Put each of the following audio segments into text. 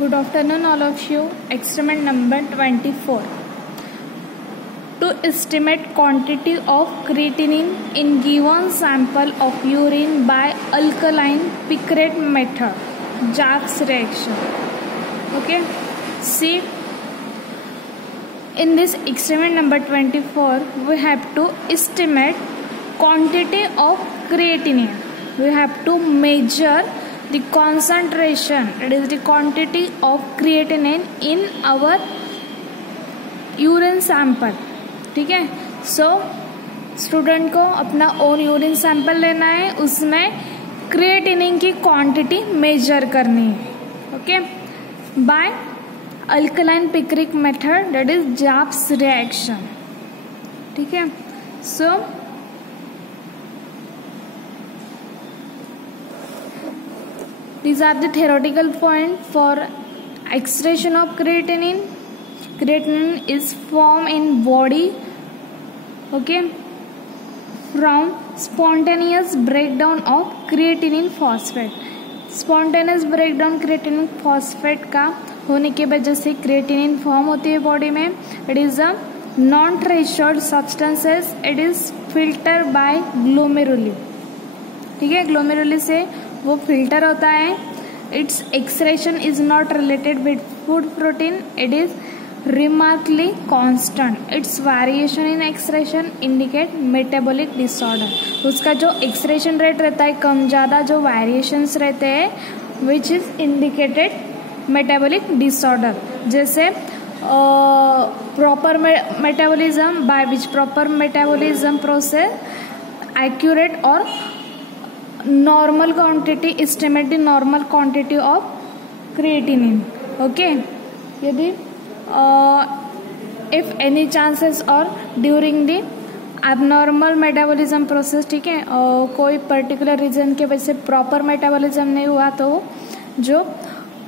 Good afternoon all of you. Experiment number 24. To estimate quantity of creatinine in given sample of urine by alkaline picrate method, Jacques reaction. Okay. See, in this experiment number 24, we have to estimate quantity of creatinine. We have to measure the concentration, that is the quantity of creatinine in our urine sample. ठीक है. So student को अपना own urine sample लेना है, उसमें creatinine की quantity measure करनी है. Okay, by alkaline picric method, that is Jaffe's reaction. ठीक है. सो these are the theoretical point for extraction of creatinine. Creatinine is formed in body, okay, from spontaneous breakdown of creatinine phosphate. Spontaneous breakdown creatinine phosphate का होने की वजह से creatinine form होती है body में. It is a non-treasured substances. It is filtered by glomeruli. ठीक है, glomeruli से वो फिल्टर होता है. Its excretion is not related with food protein. It is remarkably constant. Its variation in excretion indicate metabolic disorder. उसका जो excretion rate रहता है कम ज़्यादा, जो वेरिएशंस रहते हैं which is indicated metabolic disorder. जैसे proper metabolism, by which proper metabolism process accurate और normal quantity, estimate the normal quantity of creatinine. Okay, यदि if any chances or during the abnormal metabolism process, ठीक है, कोई particular reason के वजह से proper metabolism नहीं हुआ तो जो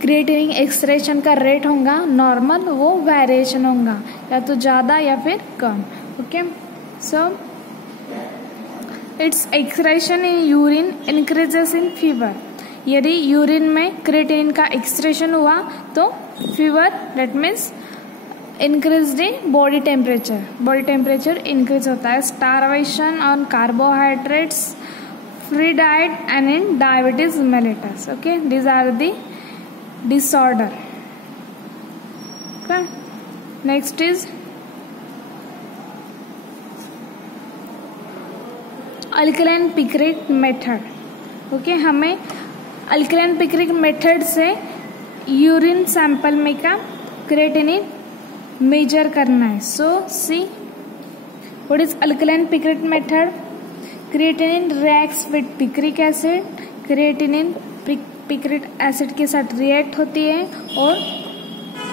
क्रिएटिनिन एक्सक्रेशन का रेट होगा नॉर्मल, वो वेरिएशन होगा या तो ज़्यादा या फिर कम. Okay, so its excretion in urine increases in fever. यदि यूरिन में क्रिएटिनिन का एक्सक्रेशन हुआ तो fever, that means increase the body temperature. Body temperature increase होता है. Starvation on carbohydrates, free diet and in diabetes mellitus. Okay, these are the disorder. Next is alkaline picrate method. Okay, हमें alkaline picrate method से urine sample में का creatinine measure करना है. So see what is alkaline picrate method. Creatinine reacts with picric acid. Creatinine picric acid के साथ react होती है और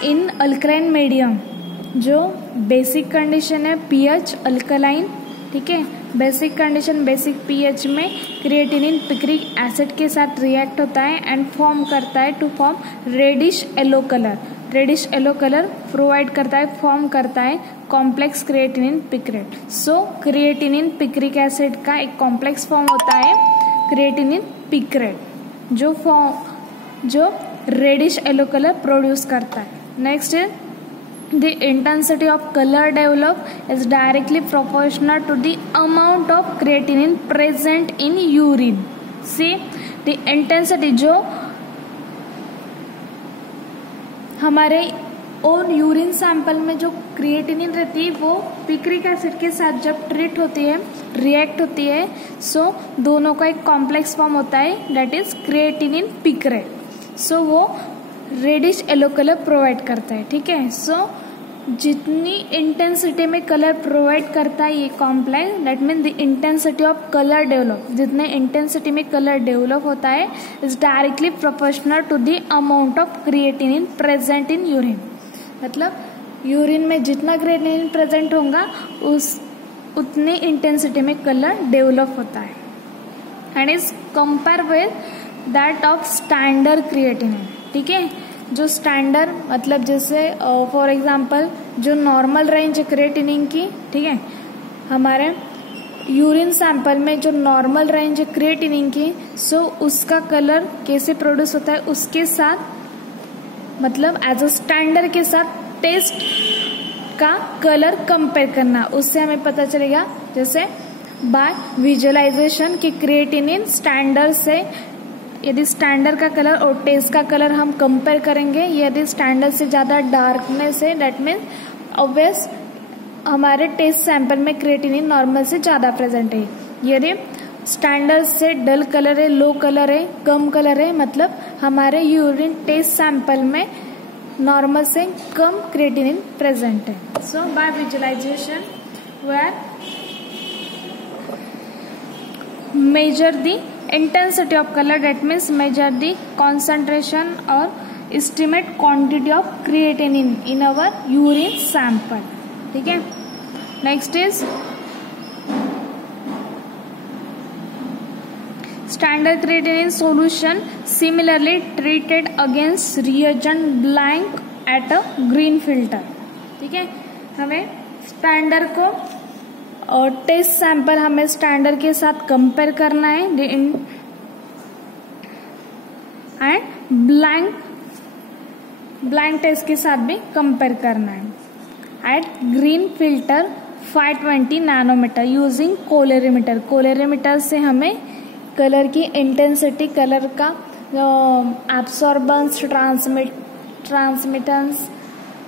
इन अल्कलाइन मीडियम, जो बेसिक कंडीशन है पीएच अल्कलाइन, ठीक है, बेसिक कंडीशन बेसिक पीएच में क्रिएटिनिन पिक्रिक एसिड के साथ रिएक्ट होता है एंड फॉर्म करता है to form reddish yellow colour. Reddish yellow colour provide करता है, फॉर्म करता है कॉम्प्लेक्स क्रिएटिनिन पिक्रेट. सो क्रिएटिनिन पिक्रिक एसिड का एक कॉम्प्लेक्स फॉर्म होता है क्रिएटिनिन पिक्रेट, जो रेडिश येलो कलर प्रोड्यूस करता है. नेक्स्ट है the intensity of color develop is directly proportional to the amount of creatinine present in urine. See, the intensity जो हमारे ओन यूरिन सैंपल में जो क्रिएटिनिन रहती है वो पिक्रिक एसिड के साथ जब ट्रीट होती है, रिएक्ट होती है, सो दोनों का एक कॉम्प्लेक्स फॉर्म होता है, दैट इज क्रिएटिनिन पिक्रेट. सो वो रेडिश येलो कलर प्रोवाइड करता है. ठीक है. सो जितनी इंटेंसिटी में कलर प्रोवाइड करता है ये complex, that mean the intensity of colour develop, जितने इंटेंसिटी में कलर डेवलप होता है is directly proportional to the amount of creatinine present in urine. मतलब यूरिन में जितना क्रिएटिनिन प्रेजेंट होगा उतनी इंटेंसिटी में कलर डेवलप होता है and is compare with that of standard creatinine. ठीक है. जो स्टैंडर्ड मतलब जैसे फॉर एग्जांपल जो नॉर्मल रेंज क्रिएटिनिन की, ठीक है, हमारे यूरिन सैंपल में जो नॉर्मल रेंज क्रिएटिनिन की, सो उसका कलर कैसे प्रोड्यूस होता है उसके साथ मतलब एज अ स्टैंडर्ड के साथ टेस्ट का कलर कंपेयर करना, उससे हमें पता चलेगा। जैसे बाय विजुअलाइजेशन कि क्रिएटिनिन स्टैंडर्ड से, यदि स्टैंडर्ड का कलर और टेस्ट का कलर हम कंपेयर करेंगे, यदि स्टैंडर्ड से ज़्यादा डार्कनेस है दैट मीन्स ऑब्वियस हमारे टेस्ट सैंपल में क्रिएटिनिन नॉर्मल से ज़्यादा प्रेजेंट है। यदि स्टैंडर्ड से डल कलर है, लो कलर है, कम कलर है, मतलब हमारे यूरिन टेस्ट सैंपल में नॉर्मल से कम क्रिएटिनिन प्रेजेंट है। So by visualization where measure the intensity of color, that means measure the concentration or estimate quantity of creatinine in our urine sample। ठीक है, next is standard creatinine solution similarly treated against reagent blank eight a green filter. ठीक है, हमें standard को और test sample हमें standard के साथ कंपेयर करना है एंड ब्लैंक टेस्ट के साथ भी कंपेयर करना है। At green filter 520 nanometer using colorimeter. Colorimeter से हमें कलर की इंटेंसिटी, कलर का एब्सॉर्बेंस, ट्रांसमिटेंस,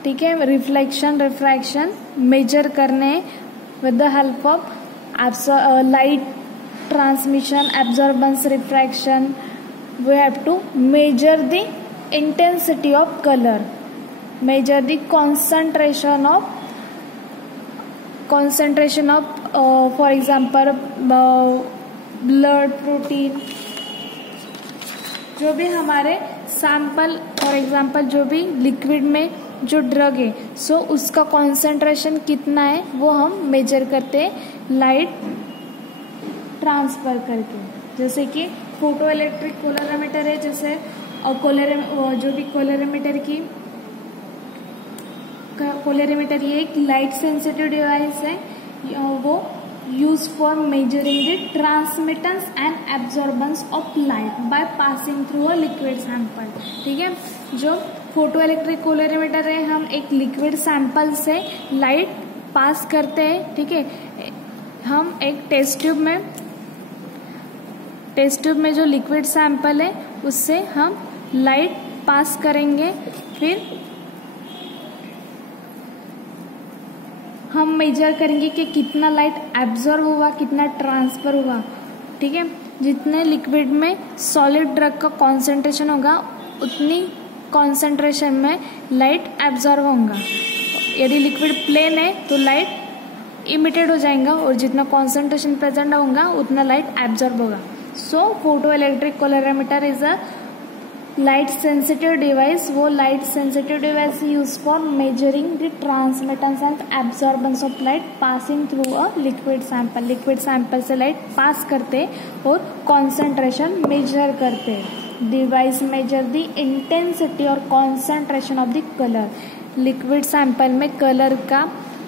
ठीक है, रिफ्लेक्शन, रिफ्रैक्शन मेजर करने with the help of light transmission, absorbance, refraction. We have to measure the intensity of color, measure the concentration of for example blood protein, जो भी हमारे sample, for example जो भी liquid में जो drug है सो उसका कॉन्सेंट्रेशन कितना है वो हम मेजर करते हैं लाइट ट्रांसफर करके। जैसे कि फोटो इलेक्ट्रिक कोलरीमीटर है, जैसे जो भी कोलरीमीटर ये एक लाइट सेंसिटिव डिवाइस है, वो use for measuring the transmittance and absorbance of light by passing through a liquid sample. ठीक है, जो फोटो इलेक्ट्रिक कोलरीमीटर है, हम एक लिक्विड सैंपल से लाइट पास करते हैं। ठीक है, हम एक टेस्ट ट्यूब में जो लिक्विड सैंपल है उससे हम लाइट पास करेंगे, फिर हम मेजर करेंगे कि कितना लाइट एब्जॉर्ब हुआ, कितना ट्रांसफर हुआ। ठीक है, जितने लिक्विड में सॉलिड ड्रग का कॉन्सेंट्रेशन होगा उतनी कॉन्सेंट्रेशन में लाइट एब्जॉर्ब होगा। यदि लिक्विड प्लेन है तो लाइट इमिटेड हो जाएगा और जितना कॉन्सेंट्रेशन प्रेजेंट होगा उतना लाइट एब्जॉर्ब होगा। So photo electric colorimeter is a light sensitive device. वो light sensitive device use for measuring the transmittance and absorbance of light passing through a liquid sample. Liquid sample से light pass करते और concentration measure करते। Device measure the intensity और concentration of the colour. Liquid sample में colour का,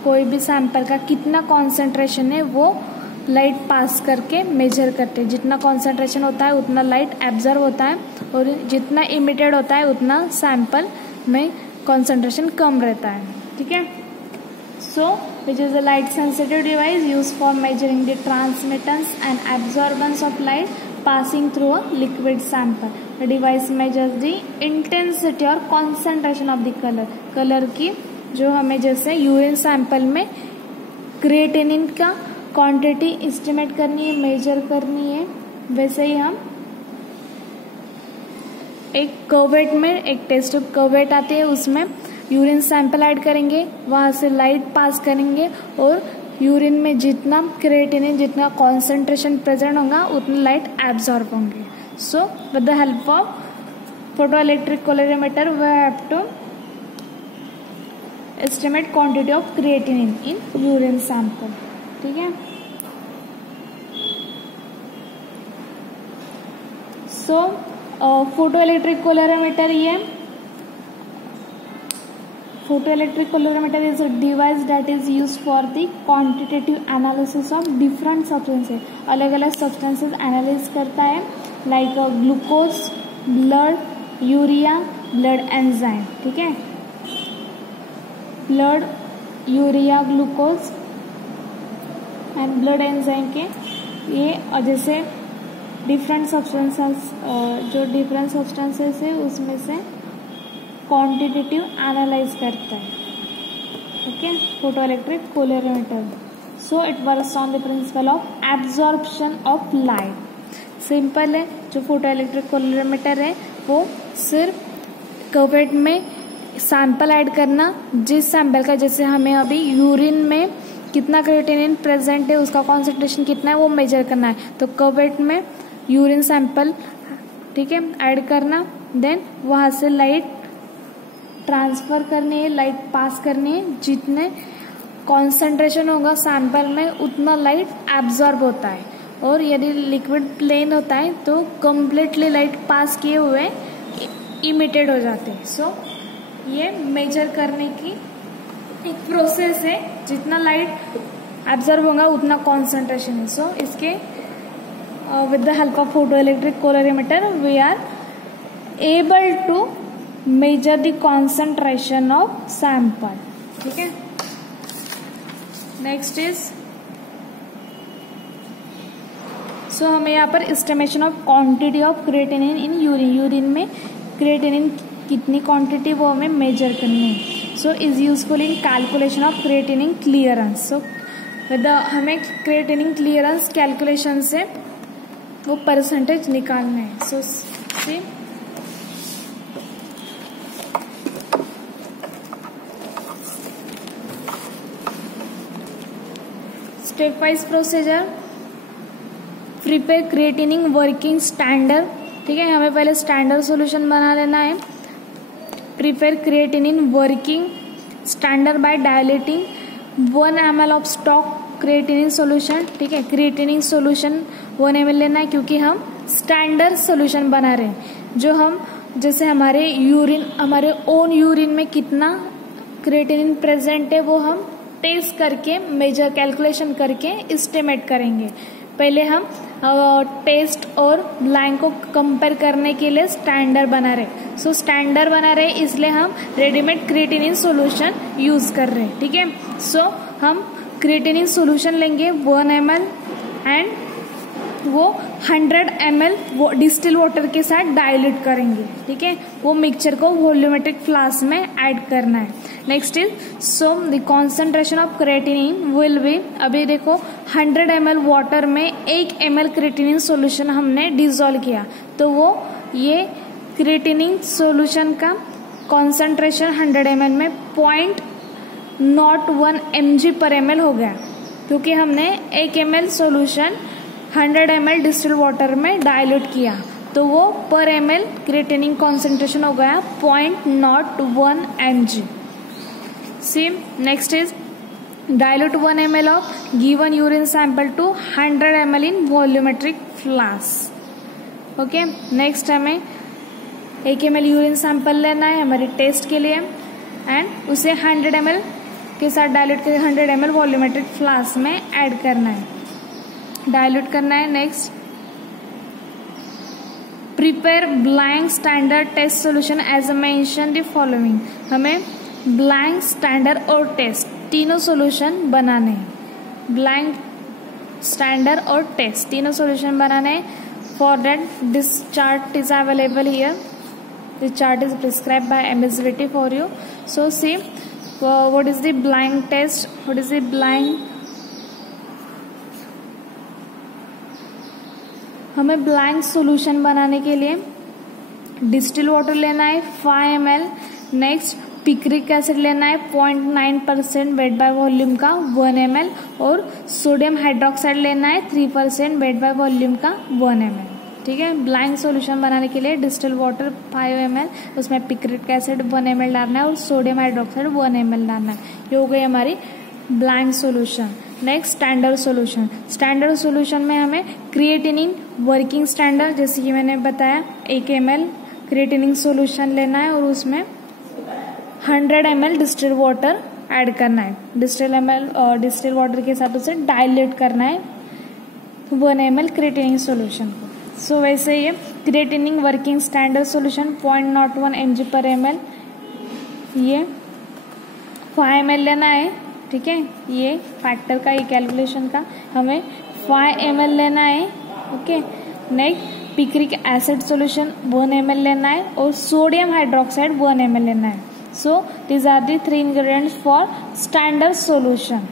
कोई भी sample का कितना कॉन्सेंट्रेशन है वो लाइट पास करके मेजर करते हैं। जितना कॉन्सेंट्रेशन होता है उतना लाइट एब्जॉर्ब होता है और जितना इमिटेड होता है उतना सैंपल में कॉन्सेंट्रेशन कम रहता है। ठीक है, so which is a light sensitive device use for measuring the transmittance and absorbance of light passing through a liquid sample. The device measures the intensity और concentration of the color. Colour की जो हमें जैसे urine sample में creatinine का quantity estimate करनी है, major करनी है, वैसे ही हम एक कर्वेट में, एक टेस्ट ट्यूब कर्वेट आती है, उसमें यूरिन सैंपल ऐड करेंगे, वहां से लाइट पास करेंगे और यूरिन में जितना क्रिएटिनिन, जितना कॉन्सेंट्रेशन प्रेजेंट होगा उतना लाइट एब्जॉर्ब होंगे। So with the help of photo electric colorimeter we have to estimate quantity of creatinine in urine sample. ठीक है, सो फोटो इलेक्ट्रिक कोलरीमीटर, ये photoelectric colorimeter is a device that is used for the quantitative analysis of different substances. अलग अलग substances analyze करता है, like glucose, blood, urea, blood enzyme, ठीक है, blood urea glucose and blood enzyme के ये जैसे डिफरेंट सब्सटेंसेस, जो डिफरेंट सब्सटेंसेस है उसमें से क्वांटिटेटिव एनालाइज करता है, okay, photo electric calorimeter. So it works on the principle of absorption of light. Simple है, जो फोटो इलेक्ट्रिक कैलोरीमीटर है वो सिर्फ कवेट में सैंपल ऐड करना, जिस सैंपल का जैसे हमें अभी यूरिन में कितना क्रिएटिनिन प्रेजेंट है उसका कॉन्सेंट्रेशन कितना है वो मेजर करना है, तो कवेट में यूरिन सैंपल, ठीक है, ऐड करना, देन वहाँ से लाइट ट्रांसफर करनी है, लाइट पास करनी है, जितने कॉन्सेंट्रेशन होगा सैंपल में उतना लाइट एब्जॉर्ब होता है, और यदि लिक्विड प्लेन होता है तो कम्प्लीटली लाइट पास किए हुए इमिटेड हो जाते हैं. सो ये मेजर करने की एक प्रोसेस है, जितना लाइट एब्जॉर्ब होगा उतना कॉन्सेंट्रेशन है. सो इसके with the help of photoelectric colorimeter we are able to measure the concentration of sample, ठीक है. नेक्स्ट इज, सो हमें यहाँ पर estimation of quantity of creatinine in urine, urine में क्रिएटिनिन कितनी क्वांटिटी वो हमें मेजर करनी है. So is useful in calculation of creatinine clearance. So with हमें क्रिएटिनिन क्लियरेंस कैलकुलेशन से वो परसेंटेज निकालना है. So see step wise procedure, prepare creatinine working standard, ठीक है, हमें पहले स्टैंडर्ड सॉल्यूशन बना लेना है. Prepare creatinine working standard by dilating 1 ml of stock creatinine solution, ठीक है, क्रिएटिनिन सॉल्यूशन 1 ml लेना है क्योंकि हम स्टैंडर्ड सॉल्यूशन बना रहे हैं. जो हम जैसे हमारे यूरिन, हमारे ओन यूरिन में कितना क्रिएटिनिन प्रेजेंट है वो हम टेस्ट करके मेजर कैलकुलेशन करके एस्टिमेट करेंगे. पहले हम टेस्ट और ब्लैंक को कंपेयर करने के लिए स्टैंडर्ड बना रहे. सो स्टैंडर्ड बना रहे इसलिए हम रेडीमेड क्रिएटिनिन सॉल्यूशन यूज कर रहे हैं, ठीक है. सो हम क्रिएटिनिन सॉल्यूशन लेंगे 1 ml एंड वो 100 ml वो डिस्टिल वाटर के साथ डाइल्यूट करेंगे, ठीक है. वो मिक्सचर को वॉल्यूमेट्रिक फ्लास्क में ऐड करना है. Next is, so the concentration of creatinine will be, अभी देखो 100 ml वाटर में 1 ml क्रिएटिनिन सॉल्यूशन हमने डिसॉल्व किया, तो वो ये क्रिएटिनिन सॉल्यूशन का कॉन्सेंट्रेशन 100 ml में 0.01 mg पर ml हो गया, क्योंकि हमने 1 ml solution 100 ml distil water में डाइल्यूट किया, तो वो पर ml क्रिएटिनिन कॉन्सेंट्रेशन हो गया 0.01 mg. See next is, dilute 1 ml of given urine sample to 100 ml in volumetric flask. Okay, next हमें 1 ml यूरिन सैंपल लेना है हमारे टेस्ट के लिए एंड उसे 100 ml के साथ डाइल्यूट करके 100 ml वॉल्यूमेट्रिक फ्लास्क में ऐड करना है, डाइल्यूट करना है. Next, prepare blank standard test solution as mention the following. हमें ब्लैंक, स्टैंडर्ड और टेस्ट तीनों सॉल्यूशन बनाने हैं. ब्लैंक, स्टैंडर्ड और टेस्ट तीनों सॉल्यूशन बनाने हैं. For that this chart is available here. This chart is prescribe by MSVT for you. So see what is the blank test, what is the blank. हमें blank solution बनाने के लिए distil water लेना है 5 ml. Next, picric acid लेना है 0.9% weight by volume का 1 ml और सोडियम हाइड्रोक्साइड लेना है 3% वेट बाय वॉल्यूम का 1 ml. ठीक है, ब्लैंक सॉल्यूशन बनाने के लिए डिस्टिल वाटर 5 ml, उसमें पिक्रिक एसिड 1 ml डालना है और सोडियम हाइड्रोक्साइड 1 ml डालना है. ये हो गई हमारी blank solution. Next, standard solution. Standard solution में हमें क्रिएटिनिन वर्किंग स्टैंडर्ड, जैसे कि मैंने बताया 1 ml क्रिएटिनिन सॉल्यूशन लेना है और उसमें 100 ml डिस्टिल वाटर ऐड करना है. डिस्टिल वाटर के साथ उसे डाइल्यूट करना है 1 ml क्रिएटिनिन सॉल्यूशन को. सो वैसे ये creatinine working standard solution 0.01 mg/ml, ये 5 ml लेना है, ठीक है। ये फैक्टर का, ये कैलकुलेशन का हमें 5 ml लेना है, okay. Next picric acid solution 1 ml लेना है और सोडियम हाइड्रोक्साइड 1 ml लेना है। So these are the 3 ingredients for standard solution.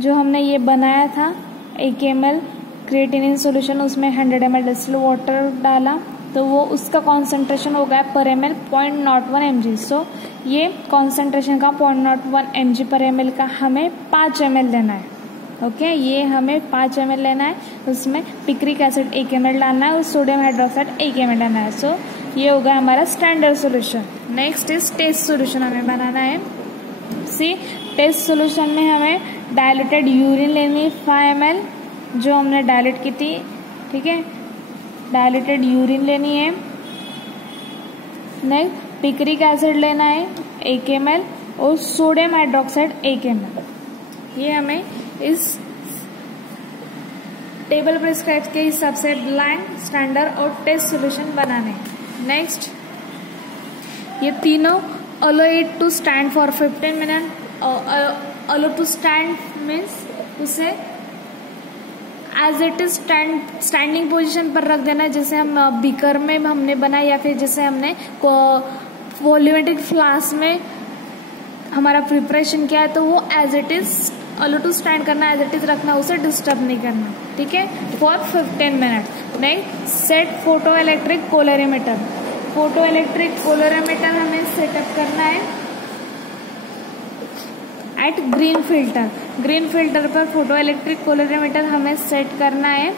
जो हमने ये बनाया था 1 ml क्रिएटिनिन सॉल्यूशन, उसमें 100 ml डिस्टिल्ड वाटर डाला तो वो उसका कॉन्सेंट्रेशन हो गया पर ml 0.01 mg। सो ये कॉन्सेंट्रेशन का 0.01 mg/ml का हमें 5 ml लेना है, ओके। ये हमें 5 ml लेना है, उसमें पिक्रिक एसिड 1 ml डालना है और सोडियम हाइड्रोक्साइड 1 ml डालना है। सो ये होगा हमारा standard solution. Next is test solution हमें बनाना है। सी टेस्ट सॉल्यूशन में हमें डायल्यूटेड यूरिन लेनी है 5 ml, जो हमने डायल्यूट की थी, ठीक है। डायल्यूटेड यूरिन लेनी है। नेक्स्ट पिक्रिक एसिड लेना है 1 ml और सोडियम हाइड्रोक्साइड 1 ml। ये हमें इस टेबल प्रिस्क्राइब के हिसाब से ब्लाइंड, स्टैंडर्ड और टेस्ट सॉल्यूशन बनाने। नेक्स्ट ये तीनों allow it to stand for 15 minute. Allow to stand means उसे as it is standing position पर रख देना, जैसे हम बीकर में हमने बनाया या फिर जैसे हमने वॉल्यूमेट्रिक फ्लास्क में हमारा प्रिपरेशन किया है, तो वो as it is allow to stand करना, एज इट इज रखना, उसे डिस्टर्ब नहीं करना, ठीक है, for 15 minute. Next set photo electric colorimeter. Photo electric colorimeter हमें सेटअप करना है at green filter. Green filter पर फोटो इलेक्ट्रिक कोलरीमीटर हमें सेट करना है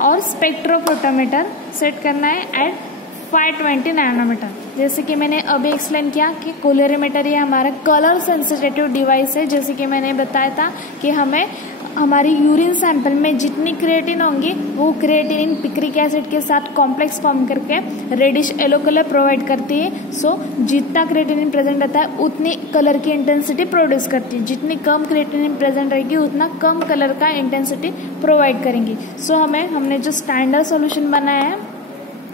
और स्पेक्ट्रोफोटोमीटर सेट करना है एट 520 नैनोमीटर। जैसे कि मैंने अभी एक्सप्लेन किया कि कोलरीमीटर ये हमारा कलर सेंसिटिव डिवाइस है। जैसे कि मैंने बताया था कि हमें हमारी यूरिन सैंपल में जितनी क्रिएटिन होंगी वो क्रिएटिनिन पिक्रिक एसिड के साथ कॉम्प्लेक्स फॉर्म करके रेडिश येलो कलर प्रोवाइड करती है। सो जितना क्रिएटिनिन प्रेजेंट रहता है उतनी कलर की इंटेंसिटी प्रोड्यूस करती है। जितनी कम क्रिएटिनिन प्रेजेंट रहेगी उतना कम कलर का इंटेंसिटी प्रोवाइड करेंगी। सो हमने जो स्टैंडर्ड सॉल्यूशन बनाया है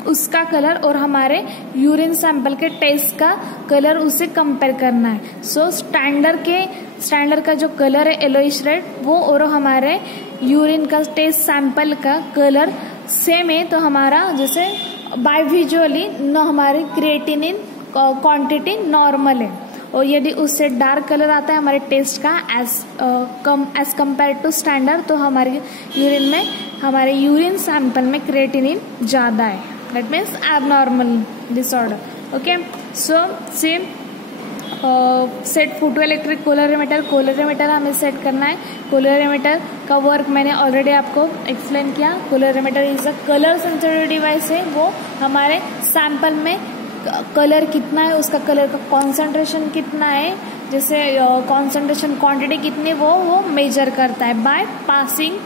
उसका कलर और हमारे यूरिन सैंपल के टेस्ट का कलर उसे कंपेयर करना है। सो स्टैंडर्ड का जो कलर है येलोइश रेड, वो और हमारे यूरिन का टेस्ट सैंपल का कलर सेम है, तो हमारा जैसे बाय विजुअली हमारी क्रिएटिनिन क्वांटिटी नॉर्मल है। और यदि उससे डार्क कलर आता है हमारे टेस्ट का एज कंपेयर टू स्टैंडर्ड, तो हमारे यूरिन सैंपल में क्रिएटिनिन ज्यादा है। That means abnormal disorder. Okay. So same set photoelectric colorimeter. Colorimeter हमें सेट करना है। कोलरीमीटर का वर्क मैंने ऑलरेडी आपको एक्सप्लेन किया। Colorimeter is a colour sensitive device है। वो हमारे सैंपल में कलर कितना है, उसका कलर का कॉन्सेंट्रेशन कितना है, जैसे कॉन्सेंट्रेशन क्वांटिटी कितनी वो मेजर करता है बाय पासिंग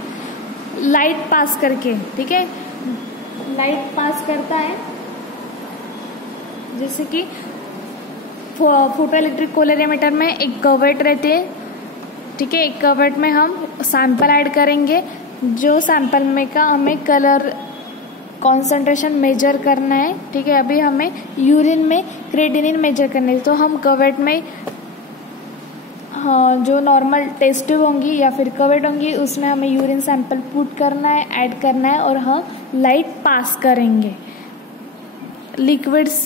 लाइट पास करके। ठीक है, लाइट पास करता है। जैसे कि फोटो इलेक्ट्रिक कोलरीमीटर में एक कवर्ट रहते हैं। ठीक है, एक कवर्ट में हम सैंपल ऐड करेंगे। जो सैंपल में का हमें कलर कॉन्सेंट्रेशन मेजर करना है। ठीक है, अभी हमें यूरिन में क्रिएटिनिन मेजर करना है, तो हम कवर्ट में जो नॉर्मल टेस्ट ट्यूब होंगी या फिर कवर्ट होंगी उसमें हमें यूरिन सैंपल पुट करना है, ऐड करना है और हम लाइट पास करेंगे। लिक्विड्स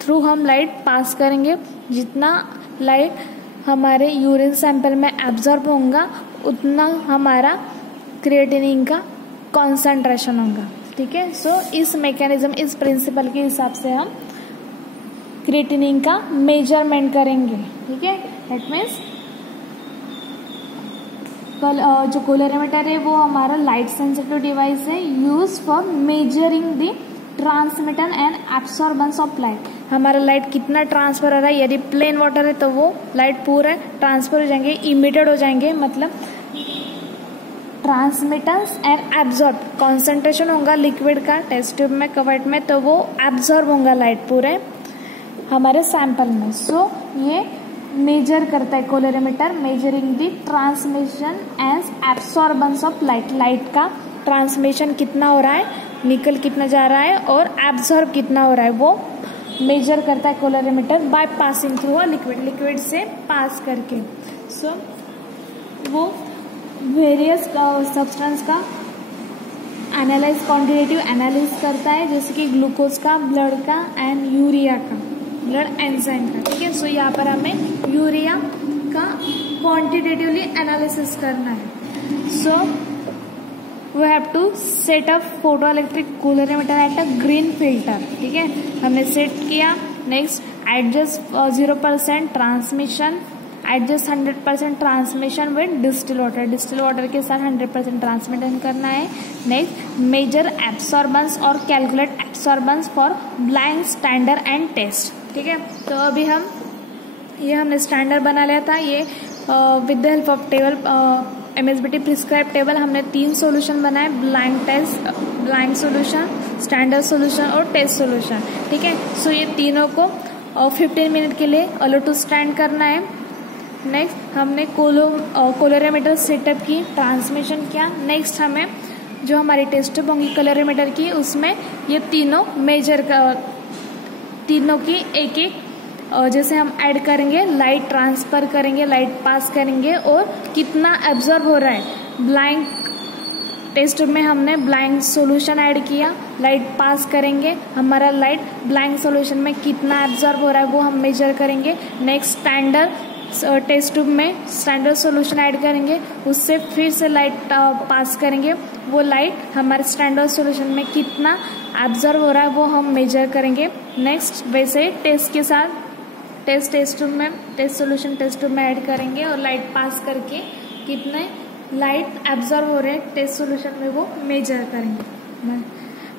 थ्रू हम लाइट पास करेंगे। जितना लाइट हमारे यूरिन सैंपल में एब्जॉर्ब होगा उतना हमारा क्रिएटिनिन का कॉन्सेंट्रेशन होगा। ठीक है, सो इस मैकेनिज्म, इस प्रिंसिपल के हिसाब से हम क्रिएटिनिन का मेजरमेंट करेंगे। ठीक है, दैट मीन्स जो कोलरीमीटर है वो हमारा लाइट सेंसिटिव डिवाइस है, use for measuring the transmission and absorbance of light. हमारा लाइट कितना ट्रांसफर हो रहा है। यदि प्लेन वाटर है तो वो लाइट पूरा ट्रांसफर हो जाएंगे, इमिटेड हो जाएंगे, मतलब ट्रांसमिटेंस एंड एब्जॉर्ब। कॉन्सेंट्रेशन होगा लिक्विड का टेस्ट ट्यूब में, कवर्ट में, तो वो एब्जॉर्ब होगा लाइट पूरे हमारे सैंपल में। सो ये मेजर करता है colorimeter, measuring the transmission and absorbance of light. Light का ट्रांसमिशन कितना हो रहा है निकल कितना जा रहा है और एब्जॉर्ब कितना हो रहा है वो मेजर करता है calorimeter by passing through a liquid से पास करके। सो वो वेरियस सब्सटेंस का एनालाइज क्वांटिटेटिव एनालिस करता है, जैसे कि ग्लूकोज का, ब्लड का एंड यूरिया का, ब्लड एंजाइम का। ठीक है, सो यहाँ पर हमें यूरिया का क्वांटिटेटिवली एनालिसिस करना है। So we have to set up photo electric colorimeter at a green filter. ठीक है, हमने सेट किया। Next adjust 0% transmission, adjust 100% transmission with distil water के साथ 100% ट्रांसमिशन करना है। नेक्स्ट मेजर एब्सॉर्बेंस और calculate absorbance for blind standard and test. ठीक है, तो अभी हमने स्टैंडर्ड बना लिया था। ये with the help of table MSBT prescribe table हमने 3 सॉल्यूशन बनाए, ब्लाइंड सॉल्यूशन, स्टैंडर्ड सॉल्यूशन और टेस्ट सॉल्यूशन। ठीक है, सो ये तीनों को 15 मिनट के लिए अलो टू स्टैंड करना है। नेक्स्ट हमने कैलोरीमीटर सेटअप की, ट्रांसमिशन किया। नेक्स्ट हमें जो हमारी टेस्ट होंगी कैलोरीमीटर की, उसमें ये तीनों मेजर तीनों की एक जैसे हम ऐड करेंगे, लाइट ट्रांसफर करेंगे, लाइट पास करेंगे और कितना एब्जॉर्ब हो रहा है। ब्लाइंड टेस्ट में हमने ब्लाइंड सॉल्यूशन ऐड किया, लाइट पास करेंगे, हमारा लाइट ब्लाइंड सॉल्यूशन में कितना एब्जॉर्ब हो रहा है वो हम मेजर करेंगे। नेक्स्ट स्टैंडर्ड टेस्ट ट्यूब में स्टैंडर्ड सॉल्यूशन ऐड करेंगे, उससे फिर से लाइट पास करेंगे, वो लाइट हमारे स्टैंडर्ड सॉल्यूशन में कितना एब्जॉर्ब हो रहा है वो हम मेजर करेंगे। नेक्स्ट वैसे टेस्ट के साथ टेस्ट सॉल्यूशन टेस्ट ट्यूब में ऐड करेंगे और लाइट पास करके कितने लाइट एब्जॉर्ब हो रहे हैं टेस्ट सॉल्यूशन में वो मेजर करेंगे।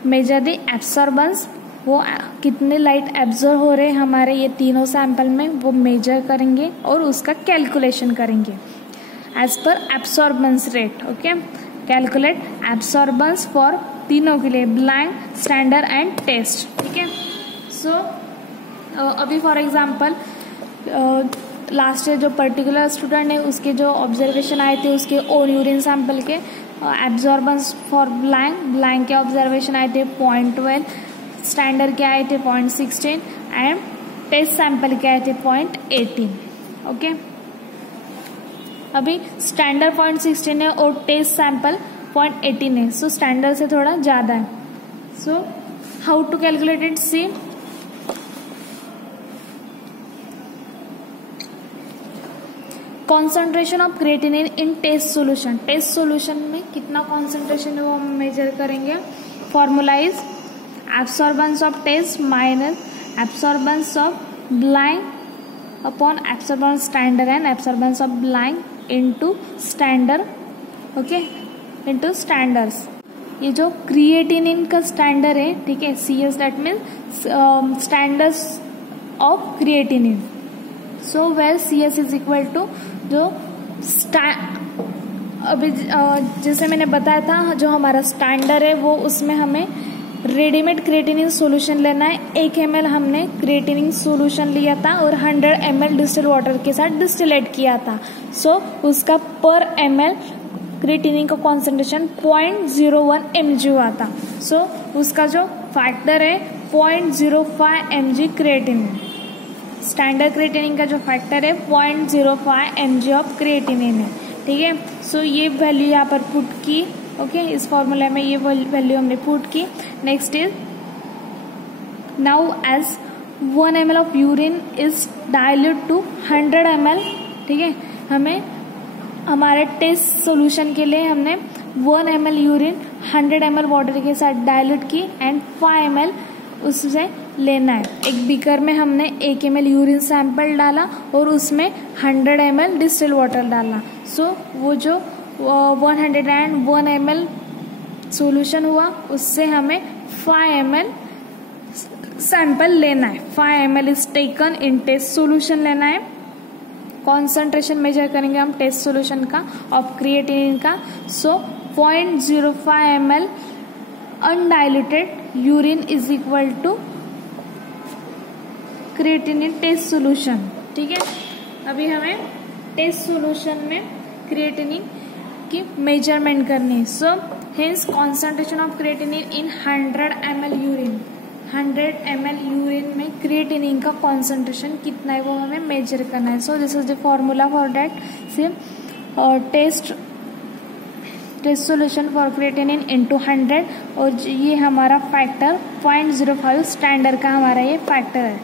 मेजर द एब्सॉर्बेंस, वो कितने लाइट एब्जॉर्ब हो रहे हैं हमारे ये तीनों सैंपल में वो मेजर करेंगे और उसका कैलकुलेशन करेंगे as per absorbance rate. Okay, calculate absorbance for तीनों के लिए, ब्लाइंड, स्टैंडर्ड एंड टेस्ट। ठीक है, सो अभी फॉर एग्जांपल लास्ट ईयर जो पर्टिकुलर स्टूडेंट है उसके जो ऑब्जर्वेशन आए थे उसके ओन यूरिन सैंपल के एब्जॉर्बेंस फॉर ब्लाइंड के ऑब्जर्वेशन आए थे 0.12, स्टैंडर्ड के आए थे 0.16 एंड टेस्ट सैंपल के आए थे 0.18। ओके, अभी स्टैंडर्ड 0.16 है और टेस्ट सैंपल 0.18 है, सो स्टैंडर्ड से थोड़ा ज्यादा है। So how to calculate it, see concentration of creatinine in test solution में कितना कॉन्सेंट्रेशन है वो हम मेजर करेंगे। Formula is absorbance of test minus absorbance of blind upon absorbance standard and absorbance of blind into standard. Okay, into standards. ये जो creatinine का standard है, ठीक है, CS that means standards of creatinine. So where CS is equal to जो अभी जैसे मैंने बताया था जो हमारा स्टैंडर्ड है वो उसमें हमें रेडीमेड क्रिएटिनिन सॉल्यूशन लेना है। 1 ml हमने क्रिएटिनिन सॉल्यूशन लिया था और 100 ml डिस्टिल वाटर के साथ डिस्टिलेट किया था। सो उसका पर ml क्रिएटिनिन का कॉन्सेंट्रेशन 0.01 mg हुआ था। सो उसका जो फैक्टर है 0.05 mg क्रिएटिनिन। स्टैंडर्ड क्रिएटिनिन का जो फैक्टर है 0.05 mg ऑफ क्रिएटिनिन है। ठीक है, सो ये वैल्यू यहाँ पर पुट की। ओके, इस फॉर्मूला में ये वैल्यू हमने पुट की। Next is now as 1 ml of urine is dilute to 100 ml। ठीक है, हमें हमारे टेस्ट सॉल्यूशन के लिए हमने 1 ml यूरिन 100 ml वाटर के साथ डाइल्यूट की एंड 5 ml उससे लेना है। एक बीकर में हमने 1 ml यूरिन सैंपल डाला और उसमें 100 ml डिस्टिल वाटर डाला। सो वो जो 101 ml सॉल्यूशन हुआ उससे हमें 5 ml सैंपल लेना है। 5 ml is taken in test solution लेना है। कॉन्सेंट्रेशन मेजर करेंगे हम टेस्ट सॉल्यूशन का ऑफ क्रिएटिनिन का। So 0.05 ml undiluted urine is equal to creatinine test solution. ठीक है, अभी हमें टेस्ट सॉल्यूशन में क्रिएटिनिन की मेजरमेंट करनी है। So Hence concentration of creatinine in 100 ml urine, 100 ml urine में क्रिएटिनिन का कॉन्सेंट्रेशन कितना है वो हमें मेजर करना है. So this is the formula for that. से test solution for creatinine into 100 और ये हमारा फैक्टर 0.05 स्टैंडर्ड का हमारा ये फैक्टर है.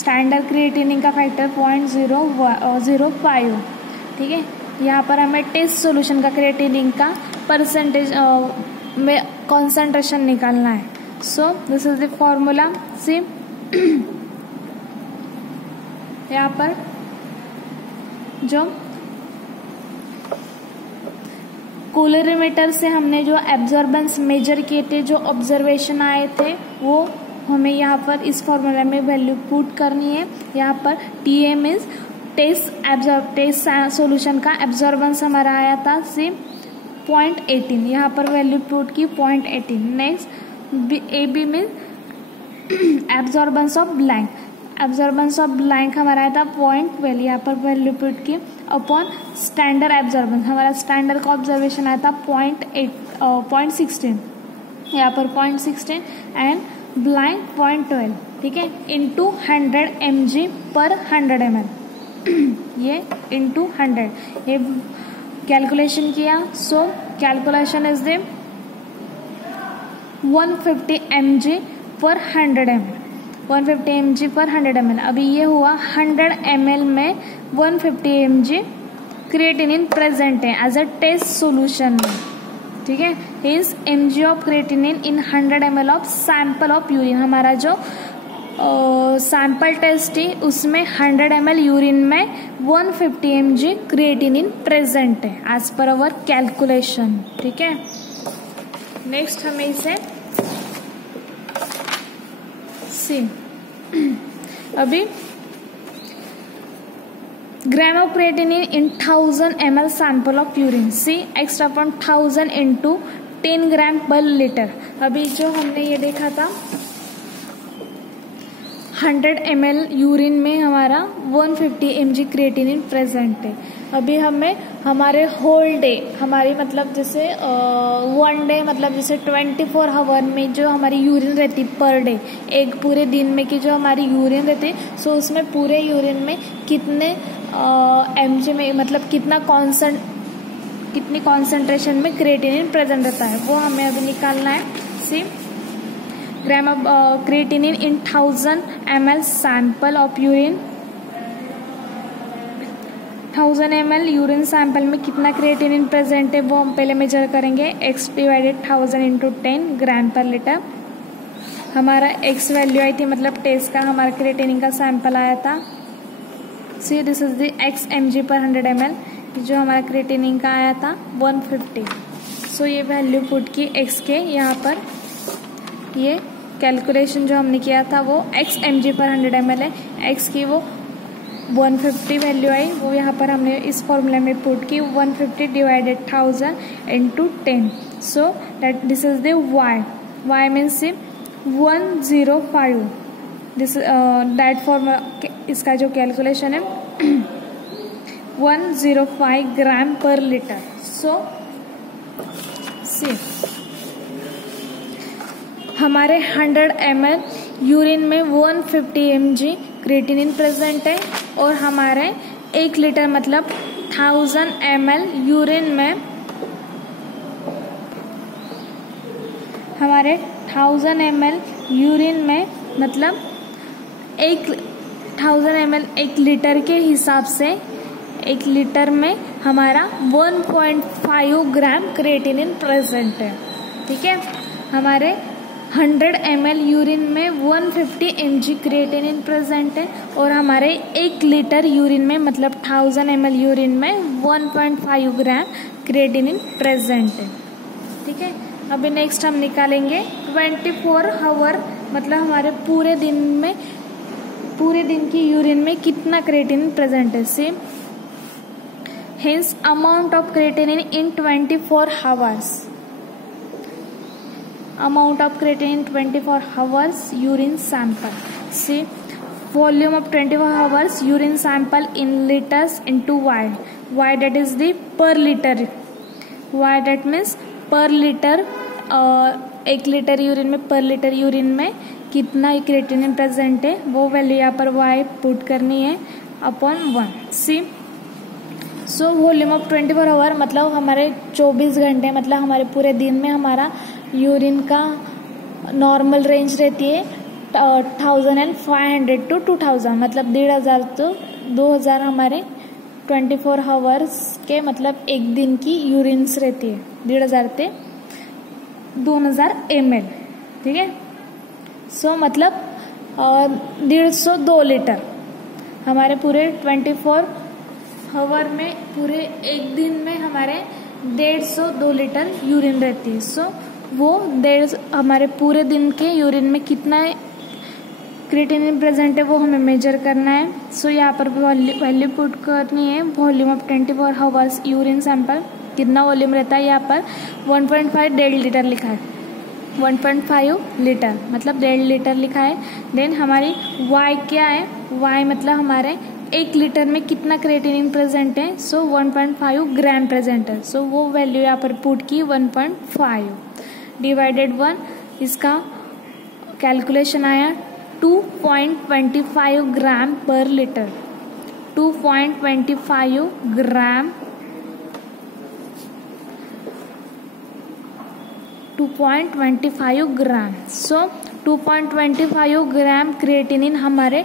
स्टैंडर्ड क्रिएटिनिन का फैक्टर 0.005. ठीक है. यहाँ पर हमें टेस्ट सॉल्यूशन का क्रिएटिनिन का परसेंटेज में कॉन्सेंट्रेशन निकालना है. So this is the formula. C यहाँ पर जो कूलरीमीटर से हमने जो एब्जॉर्बेंस मेजर किए थे, जो ऑब्जर्वेशन आए थे, वो हमें यहाँ पर इस फॉर्मूला में वैल्यू पुट करनी है. यहाँ पर TM इज टेस्ट सॉल्यूशन का एब्जॉर्बेंस हमारा आया था से 0.18. यहाँ पर वैल्यू पुट की 0.18. नेक्स्ट AB में absorbance of blank, absorbance of blank हमारा आया था 0.12. यहाँ पर वैल्यू पुट की अपॉन स्टैंडर्ड एब्जॉर्बेंस. हमारा स्टैंडर्ड का ऑब्जर्वेशन आया था 0.16. यहाँ पर 0.16 एंड ब्लैंक 0.12. ठीक है. इंटू 100 mg पर 100 ml. ये इंटू 100 ये कैलकुलेशन किया. So calculation is the 150 mg पर 100 ml. 150 mg पर 100 ml. अभी ये हुआ 100 ml में 150 mg क्रिएटिनिन प्रेजेंट है एज अ टेस्ट सॉल्यूशन में. ठीक है. Is mg of creatinine in 100 ml of sample of urine. हमारा जो सैंपल टेस्ट है उसमें 100 ml यूरिन में 150 mg क्रिएटिनिन प्रेजेंट है एज पर अवर कैलकुलेशन. ठीक है. नेक्स्ट हमें इसे अभी gram of creatinine in 1000 ml sample of urine. See extra from 1000 into 10 gram per litre. अभी जो हमने ये देखा था 100 ml यूरिन में हमारा 150 mg क्रिएटिनिन प्रेजेंट है. अभी हमें हमारे होल डे, हमारी मतलब जैसे 1 डे मतलब जैसे 24 आवर में जो हमारी यूरिन रहती पर डे, एक पूरे दिन में की जो हमारी यूरिन रहती, सो उसमें पूरे यूरिन में कितने mg में मतलब कितनी कॉन्सेंट्रेशन में क्रिएटिनिन प्रेजेंट रहता है वो हमें अभी निकालना है. C gram of creatinine in 1000 ml sample of urine. 1000 ml urine sample में कितना क्रिएटिनिन प्रेजेंट है वो हम पहले मेजर करेंगे. x divided 1000 into 10 gram per litre. हमारा x वैल्यू आई थी मतलब टेस्ट का हमारा क्रिएटिनिन का सैंपल आया था. See this is the x mg पर 100 ml. जो हमारा क्रिएटिनिन का आया था 150. सो ये वैल्यू पुट की x के यहाँ पर. ये कैलकुलेशन जो हमने किया था वो x mg पर 100 ml है. x की वो 150 वैल्यू आई, वो यहाँ पर हमने इस फॉर्मूला में पुट की 150 divided 1000 into 10. So that this is the y means 105. This that formula इसका जो कैलकुलेशन है 105 ग्राम पर लीटर. सो सी हमारे 100 ml यूरिन में 150 mg क्रिएटिनिन प्रेजेंट है और हमारे 1 लीटर मतलब 1000 ml यूरिन में हमारे 1000 ml यूरिन में मतलब 1000 ml 1 लीटर के हिसाब से 1 लीटर में हमारा 1.5 ग्राम क्रिएटिनिन प्रेजेंट है. ठीक है. हमारे 100 ml यूरिन में 150 mg क्रिएटिनिन प्रेजेंट है और हमारे 1 लीटर यूरिन में मतलब 1000 ml यूरिन में 1.5 ग्राम क्रिएटिनिन प्रेजेंट है. ठीक है. अभी नेक्स्ट हम निकालेंगे 24 आवर मतलब हमारे पूरे दिन की यूरिन में कितना क्रिएटिनिन प्रेजेंट है. Same hence amount of creatinine in 24 hours. Amount of creatinine 24 hours urine sample. See volume of 24 hours urine sample in liters into y that is the per liter. Why that means per litre, 1 litre urine में per litre urine में कितना creatinine present है वो value यहाँ पर Y put करनी है upon 1। See so volume of 24 hour मतलब हमारे 24 घंटे मतलब हमारे पूरे दिन में हमारा यूरिन का नॉर्मल रेंज रहती है 1500 to 2000 मतलब 1500 तो 2000 हमारे 24 आवर्स के मतलब एक दिन की यूरिन्स रहती है 1500 से 2000 ml, ठीक है। सो मतलब 150 लीटर हमारे पूरे 24 आवर में पूरे एक दिन में हमारे 150 लीटर यूरिन रहती है। सो वो हमारे पूरे दिन के यूरिन में कितना क्रिएटिनिन प्रेजेंट है वो हमें मेजर करना है। सो यहाँ पर वैल्यू पुट करनी है volume of 24 hours urine sample कितना वॉल्यूम रहता है। यहाँ पर 1.5 1.5 लीटर लिखा है, 1.5 लीटर मतलब 1.5 लीटर लिखा है। देन हमारी y क्या है, y मतलब हमारे 1 लीटर में कितना क्रिएटिनिन प्रेजेंट है। सो 1.5 ग्राम प्रेजेंट है। सो वो वैल्यू यहाँ पर पुट की 1.5 डिवाइडेड 1, इसका कैलकुलेशन आया 2.25 ग्राम पर लीटर, 2.25 ग्राम 2.25 ग्राम। सो 2.25 ग्राम क्रिएटिनिन हमारे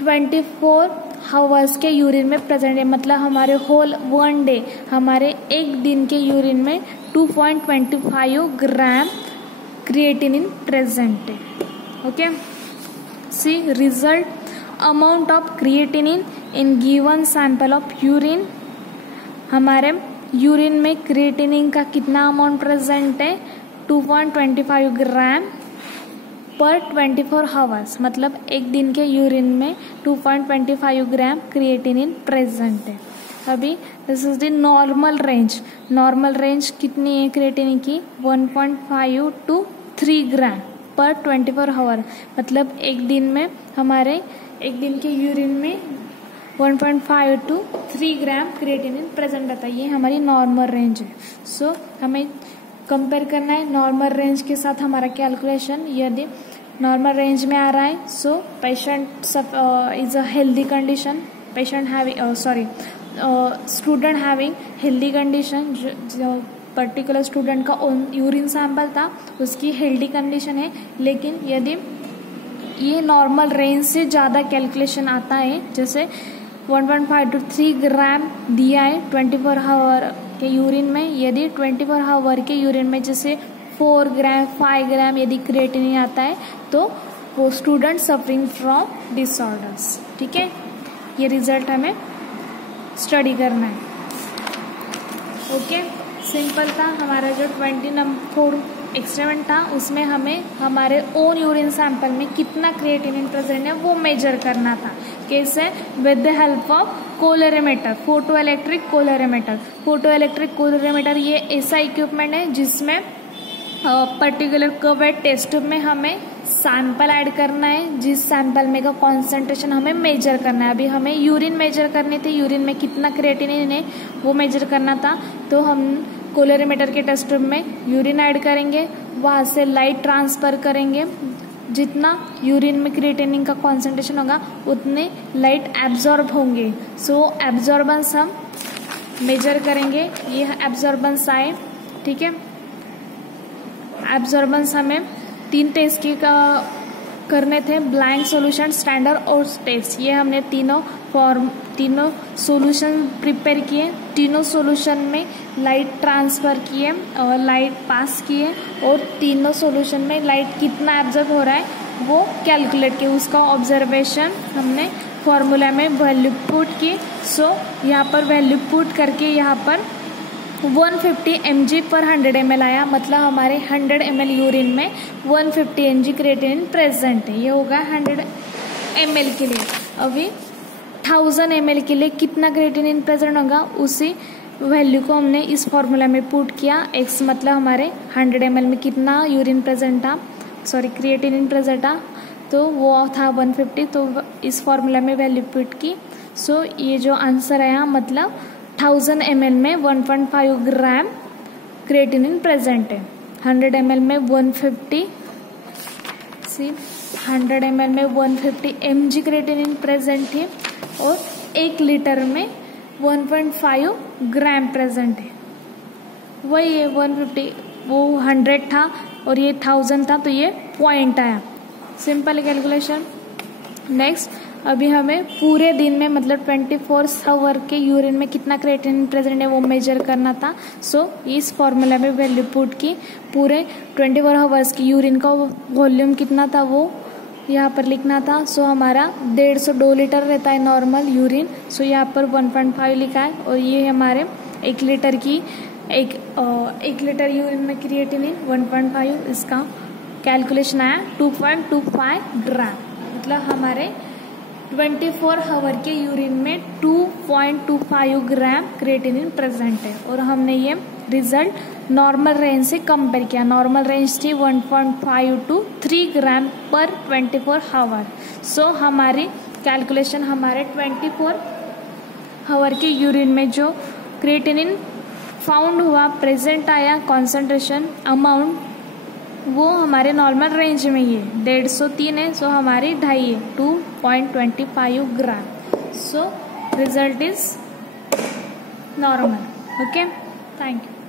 24 आवर्स के यूरिन में प्रेजेंट है मतलब हमारे होल 1 डे हमारे एक दिन के यूरिन में 2.25 ग्राम क्रिएटिनिन प्रेजेंट है। Okay, see result amount of creatinine in given sample of urine, हमारे यूरिन में क्रिएटिनिन का कितना अमाउंट प्रेजेंट है 2.25 ग्राम पर 24 आवर्स मतलब एक दिन के यूरिन में 2.25 ग्राम क्रिएटिनिन प्रेजेंट है। अभी this is the normal range, normal range कितनी है क्रिएटिनिन की 1.5 to 3 ग्राम पर 24 आवर मतलब एक दिन में हमारे एक दिन के यूरिन में 1.5 to 3 ग्राम क्रिएटिनिन प्रेजेंट रहता है। ये हमारी नॉर्मल रेंज है। सो हमें कंपेयर करना है नॉर्मल रेंज के साथ हमारा कैलकुलेशन। यदि नॉर्मल रेंज में आ रहा है so patient is a healthy condition, patient having student having healthy condition, जो पर्टिकुलर स्टूडेंट का यूरिन सैंपल था उसकी हेल्दी कंडीशन है। लेकिन यदि ये नॉर्मल रेंज से ज़्यादा कैलकुलेशन आता है जैसे 1.5 to 3 ग्राम दिया है 24 आवर के यूरिन में, यदि 24 आवर के यूरिन में जैसे 4 ग्राम 5 ग्राम यदि क्रिएटिनिन आता है तो वो स्टूडेंट सफरिंग फ्रॉम डिसऑर्डर्स, ठीक है। ये रिजल्ट हमें स्टडी करना है। ओके, सिंपल था हमारा जो 24 एक्सपेरिमेंट था उसमें हमें हमारे ओन यूरिन सैंपल में कितना क्रिएटिनिन प्रेजेंट है वो मेजर करना था। कैसे? With the help of colorimeter, photo electric colorimeter. Photo electric colorimeter ये ऐसा इक्विपमेंट है जिसमें पर्टिकुलर कवर्ड टेस्ट ट्यूब में हमें सैंपल ऐड करना है, जिस सैंपल में का कॉन्सेंट्रेशन हमें मेजर करना है। अभी हमें यूरिन मेजर करने थे, यूरिन में कितना क्रिएटिनिन है वो मेजर करना था। तो हम कोलरीमीटर के टेस्ट ट्यूब में यूरिन ऐड करेंगे, वहाँ से लाइट ट्रांसफर करेंगे, जितना यूरिन में क्रिएटिनिन का कॉन्सेंट्रेशन होगा उतने लाइट एब्जॉर्ब होंगे। सो एब्जॉर्बेंस हम मेजर करेंगे, ये एब्जॉर्बेंस आए, ठीक है। एब्जॉर्बेंस हमें 3 टेस्ट की करने थे, ब्लैंक सॉल्यूशन, स्टैंडर्ड और टेस्ट। ये हमने तीनों सॉल्यूशन प्रिपेयर किए, तीनों सॉल्यूशन में लाइट ट्रांसफर किए और लाइट पास किए और तीनों सॉल्यूशन में लाइट कितना एब्जॉर्ब हो रहा है वो कैलकुलेट किए। उसका ऑब्जर्वेशन हमने फॉर्मूला में वैल्यू पुट की। सो यहाँ पर वैल्यू पुट करके यहाँ पर 150 mg पर 100 ml आया, मतलब हमारे 100 ml यूरिन में 150 mg क्रिएटिनिन प्रेजेंट है। ये होगा 100 ml के लिए। अभी 1000 ml के लिए कितना क्रिएटिनिन प्रेजेंट होगा उसी वैल्यू को हमने इस फॉर्मूला में पुट किया। x मतलब हमारे 100 ml में कितना यूरिन प्रेजेंट था, सॉरी क्रिएटिनिन प्रेजेंट था, तो वो था 150। तो इस फॉर्मूला में वैल्यू पुट की। सो ये जो आंसर आया मतलब 1000 ml में 1.5 ग्राम क्रिएटिनिन प्रेजेंट है। 100 ml में 150 ml में 150 mg क्रिएटिनिन प्रेजेंट है और 1 लीटर में 1.5 ग्राम प्रेजेंट है। वही है 150, वो 100 था और ये 1000 था तो ये पॉइंट आया। Simple calculation. नेक्स्ट, अभी हमें पूरे दिन में मतलब 24 आवर के यूरिन में कितना क्रिएटिनिन प्रेजेंट है वो मेजर करना था। सो इस फॉर्मूला में वैल्यू पुट की, पूरे 24 आवर्स की यूरिन का वॉल्यूम कितना था वो यहाँ पर लिखना था। सो हमारा 150 लीटर रहता है नॉर्मल यूरिन, सो यहाँ पर 1.5 लिखा है और ये हमारे 1 लीटर की एक लीटर यूरिन में क्रिएटिनिन 1.5, इसका कैलकुलेशन आया 2.25 ग्राम। मतलब हमारे 24 आवर के यूरिन में 2.25 ग्राम क्रिएटिनिन प्रेजेंट है और हमने ये रिजल्ट नॉर्मल रेंज से कंपेयर किया। नॉर्मल रेंज थी 1.5 to 3 ग्राम पर 24 आवर। सो हमारी कैलकुलेशन हमारे 24 आवर के यूरिन में जो क्रिएटिनिन फाउंड हुआ, प्रेजेंट आया कॉन्सेंट्रेशन अमाउंट, वो हमारे नॉर्मल रेंज में ही है। 150 है, सो हमारी 2.5 है, 2.25 gram. So result is normal. Okay, thank you.